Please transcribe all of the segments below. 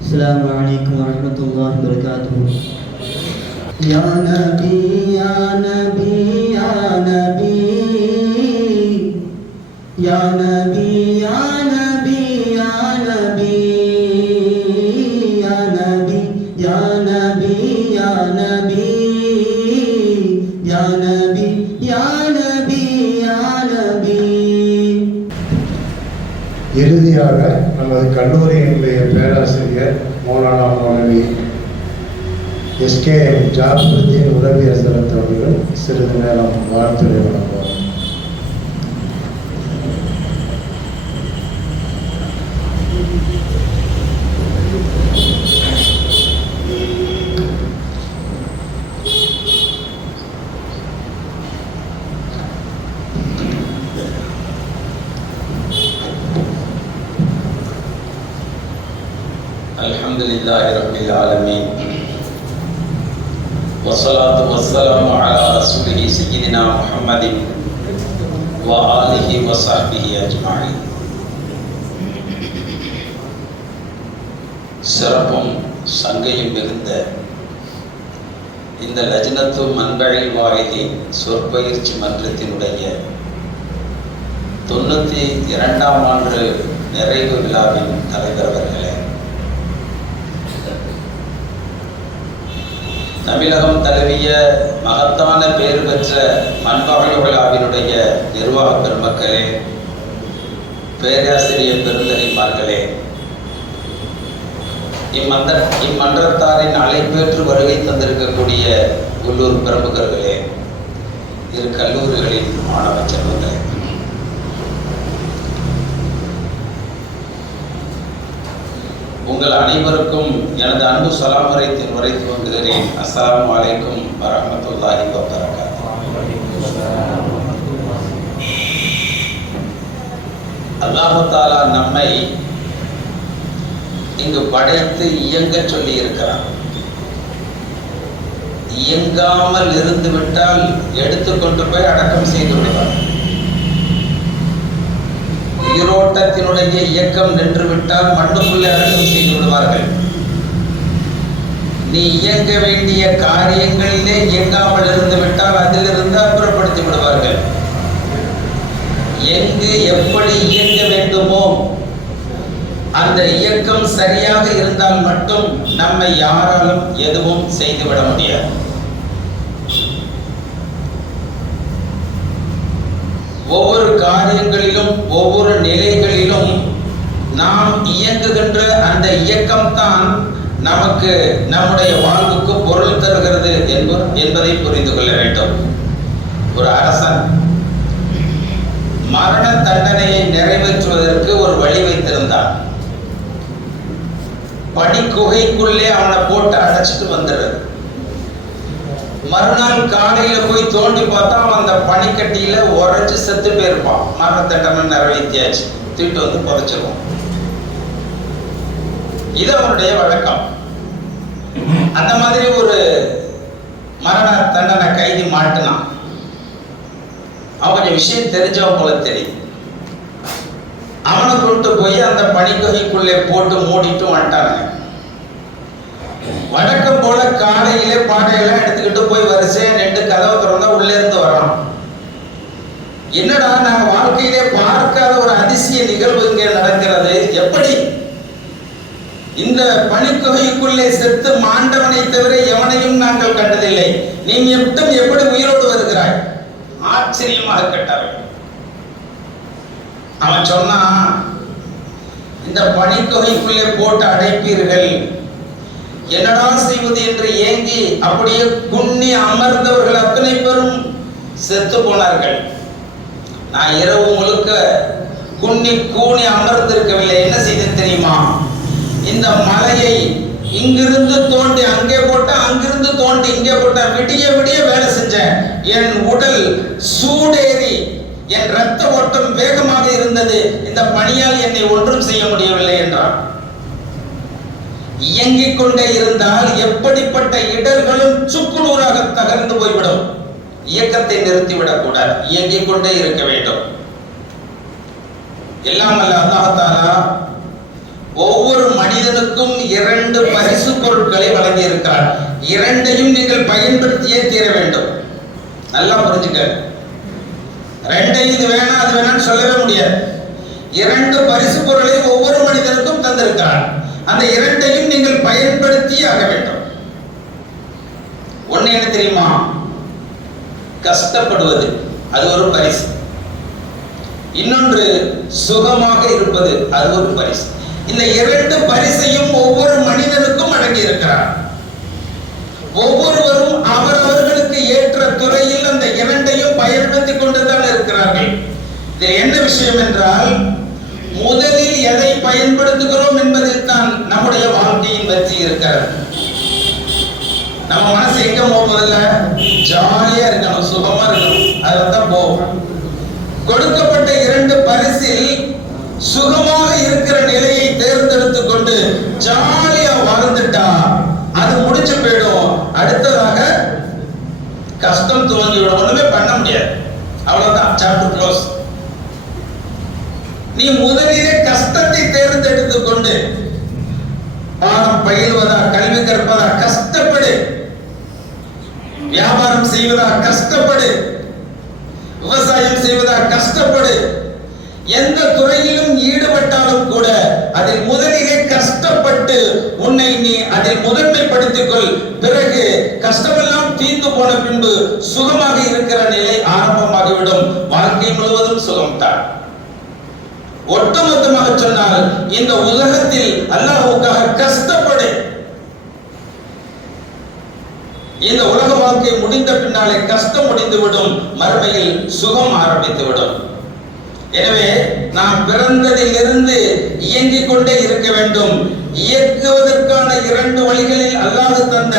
السلام عليكم ورحمة الله وبركاته. يا نبي يا نبي يا نبي يا نبي يا نبي يا نبي يا نبي يا نبي يا نبي يا نبي يا نبي يا نبي. இறுதியாக நமது கல்லூரியினுடைய பேராசிரியர் மௌலானா மௌலவி எஸ்கேஎம் ஜாபுதீன் உதவி ஹசரத் அவர்கள் சிறிது நேரம் வாழ்த்துரை வழங்குவார். அல்ஹம்துலில்லாஹி ரப்பில் ஆலமீன் வஸ்ஸலாத்து வஸ்ஸலாமு அலா ரசூலிஹி சய்யிதினா முஹம்மதின் வ ஆலிஹி வ ஸஹ்பிஹி அஜ்மஈன். சிறப்பும் சங்கையும் மிகுந்த இந்த லஜ்னத்து மன்பஇல் வாஹிதீன் சொற்பயிற்சி மன்றத்தினுடைய 92ஆம் ஆண்டு நிறைவு விழாவின் தலைவர் அவர்களே, தமிழகம் தழுவிய மகத்தான பேறு பெற்ற மன்பஇல் விழாவினுடைய நிர்வாக பெருமக்களே, பேராசிரியர் பெருந்தகைமார்களே, இம்மன்றத்தாரின் அழைப்பேற்று வருகை தந்திருக்கக்கூடிய உள்ளூர் பிரமுகர்களே, இரு கல்லூரிகளின் மாணவ செல்வங்களே, உங்கள் அனைவருக்கும் எனது அன்பு சலாம் உரை துவங்குகிறேன். அஸ்ஸலாமு அலைக்கும் வரஹ்மத்துல்லாஹி வபரகாத்துஹு. அல்லாஹ் தஆலா நம்மை இங்கு படைத்து இயங்க சொல்லி இருக்கிறார். இயங்காமல் இருந்து விட்டால் எடுத்துக்கொண்டு போய் அடக்கம் செய்து விடுவார். உயிரோட்டத்தினுடைய இயக்கம் நின்று விட்டால் மண்ணுக்குள்ளே அடக்கம் செய்து விடுவார்கள். நீ இயங்க வேண்டிய காரியங்களிலே இயங்காமல் இருந்து விட்டால் அதிலிருந்து அப்புறப்படுத்தி விடுவார்கள். எங்கு எப்படி இயங்க வேண்டுமோ அந்த இயக்கம் சரியாக இருந்தால் மட்டும் நம்மை யாராலும் எதுவும் செய்துவிட முடியாது. ஒவ்வொரு காரியங்களிலும் ஒவ்வொரு நிலைகளிலும் நாம் இயங்குகின்ற அந்த இயக்கம்தான் நமக்கு நம்முடைய வாழ்வுக்கு பொருள் தருகிறது என்பதை புரிந்து கொள்ள வேண்டும். ஒரு அரசன் மரண தண்டனையை நிறைவேற்றுவதற்கு ஒரு வழி வைத்திருந்தான். பனிக்குகைக்குள்ளே அவனை போட்டு அடைச்சிட்டு வந்துடுறது. மறுநாள் காலையில போய் தோண்டி பார்த்தா அவன் அந்த பனிக்கட்டியில உரைச்சு செத்து போயிருப்பான். மரண தண்டனை நிறைவேற்றியாச்சு, தூக்கிட்டு வந்து புதைச்சிருவோம். இது அவனுடைய வழக்கம். அந்த மாதிரி ஒரு மரண தண்டனை கைதி மாட்டினான். அவன் கொஞ்சம் விஷயம் தெரிஞ்சவன் போல தெரியும். அவனை கொண்டு போய் அந்த பனிக்குகைக்குள்ளே போட்டு மூடிட்டு வந்துட்டாங்க. வழக்கம் போல காலையிலே பாடையெல்லாம் எடுத்துக்கிட்டு போய் வரிசையா நின்று கதவை திறந்தா உள்ளே இருந்து வரான். என்னடா, நாங்க வாழ்க்கையிலே பார்க்காத ஒரு அதிசய நிகழ்வு இங்கே நடக்கிறது. எப்படி இந்த பனிக்குகைக்குள்ளே செத்து மாண்டவனை தவிர எவனையும் நாங்கள் கண்டதில்லை. நீ மட்டும் எப்படி உயிரோடு வருகிறாய்? ஆச்சரியமாக கேட்டார்கள். அவன் சொன்னான், இந்த பனிக்குகைக்குள்ளே போட்டு அடைப்பீர்கள், என்னடா செய்வது என்று ஏங்கி அப்படியே குன்னி அமர்ந்தவர்கள் அத்தனை பேரும் செத்து போனார்கள். நான் இரவு முழுக்க குன்னி கூனி அமர்ந்திருக்கவில்லை. என்ன செய்தேன் தெரியுமா? இந்த மலையை இங்கிருந்து தோண்டி அங்கே போட்ட, அங்கிருந்து தோண்டி இங்கே போட்ட, விடிய விடிய வேலை செஞ்சேன். என் உடல் சூடேறி என் ரத்த ஓட்டம் வேகமாக இருந்தது. இந்த பணியால் என்னை ஒன்றும் செய்ய முடியவில்லை என்றான். இயங்கிக் கொண்டே இருந்தால் எப்படிப்பட்ட இடர்களும் சுக்குநூறாக தகர்ந்து போய்விடும். இயக்கத்தை நிறுத்திவிடக் கூடாது, இயங்கிக் கொண்டே இருக்க வேண்டும். எல்லாம் அல்ல அல்லாஹ் தஆலா ஒவ்வொரு மனிதனுக்கும் 2 பரிசு பொருட்களை வழங்கி இருக்கிறார். 2ஐயும் நீங்கள் பயன்படுத்தியே தீர வேண்டும். நல்லா புரிஞ்சுக்க. 2ஐயும் இது வேணாம் அது வேணாம்னு சொல்லவே முடியாது. 2 பரிசு பொருளை ஒவ்வொரு மனிதனுக்கும் தந்திருக்கிறார். அந்த 2ஐயும் நீங்கள் பயன்படுத்தி ஆக வேண்டும். ஒண்ணு என்ன தெரியுமா? கஷ்டப்படுவது, அது ஒரு பரிசு. இன்னொன்று சுகமாக இருப்பது, அது ஒரு பரிசு. இந்த 2 பரிசையும் ஒவ்வொரு மனிதனுக்கும் அடங்கி இருக்கிறார். ஒவ்வொருவரும் அவரவர்களுக்கு ஏற்ற துறையில் அந்த 2ஐயும் பயன்படுத்திக் கொண்டுதான் இருக்கிறார்கள். இது என்ன விஷயம் என்றால், முதலில் எதை பயன்படுத்துகிறோம் என்பதில் தான் நம்முடைய வாழ்க்கையின் வெற்றி இருக்கிறது. நம்ம மனசு எங்க போவதில்ல, ஜாலியா இருக்கணும், சுகமா இருக்கணும், அதுதான் போகும். கொடுக்கப்பட்ட 2 பரிசில் சுகமாக இருக்கிற நிலையை தேர்ந்தெடுத்துக் கொண்டு ஜாலியா வாழ்ந்துட்டா அது முடிச்சு போயிடும். அடுத்ததாக கஷ்டம் துவங்கிவிடும். ஒண்ணுமே பண்ண முடியாது, அவ்வளவுதான், சாப்டர் க்ளோஸ். நீ முதலிலே கஷ்டத்தை தேர்ந்தெடுத்துக் கொண்டு பாடம் பயில்வதா, கல்வி கற்பதா, கஷ்டப்படு. வியாபாரம் செய்வதா, கஷ்டப்படு. விவசாயம் செய்வதா, கஷ்டப்படு. எந்த துறையிலும் ஈடுபட்டாலும் கூட அதில் முதலிலே கஷ்டப்பட்டு உன்னை நீ அதில் முதன்மைப்படுத்திக் கொள். பிறகு கஷ்டமெல்லாம் தீர்ந்து போன பின்பு சுகமாக இருக்கிற நிலை ஆரம்பமாகிவிடும். வாழ்க்கை முழுவதும் சுகம்தான். ஒட்டுமொத்தமாக சொன்னால் இந்த உலகத்தில் அல்லாஹ்வுக்காக கஷ்டப்படு. இந்த உலக வாழ்க்கை முடிந்த பின்னாலே கஷ்டம் முடிந்துவிடும், மறுமையில் சுகம் ஆரம்பித்துவிடும். எனவே நாம் பிறந்ததிலிருந்து இயங்கிக் கொண்டே இருக்க வேண்டும். இயக்குவதற்கான 2 வழிகளில் அல்லாஹ் தந்த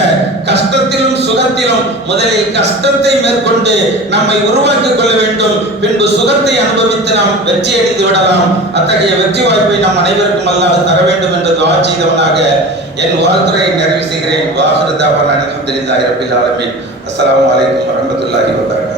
கஷ்டத்திலும் சுகத்திலும் முதலில் கஷ்டத்தை மேற்கொண்டு நம்மை உருவாக்கிக் கொள்ள வேண்டும். பின்பு சுகத்தை அனுபவித்து நாம் வெற்றி அடைந்து விடலாம். அத்தகைய வெற்றி வாய்ப்பை நாம் அனைவருக்கும் அல்லாஹ் தர வேண்டும் என்று துஆ செய்தவனாக என் வாழ்த்துரையை நிறைவு செய்கிறேன். வாஹிரு தஅவானா அல்ஹம்துலில்லாஹி ரப்பில் ஆலமீன். அஸ்ஸலாமு அலைக்கும் வரஹ்மத்துல்லாஹி வபரகாத்துஹு.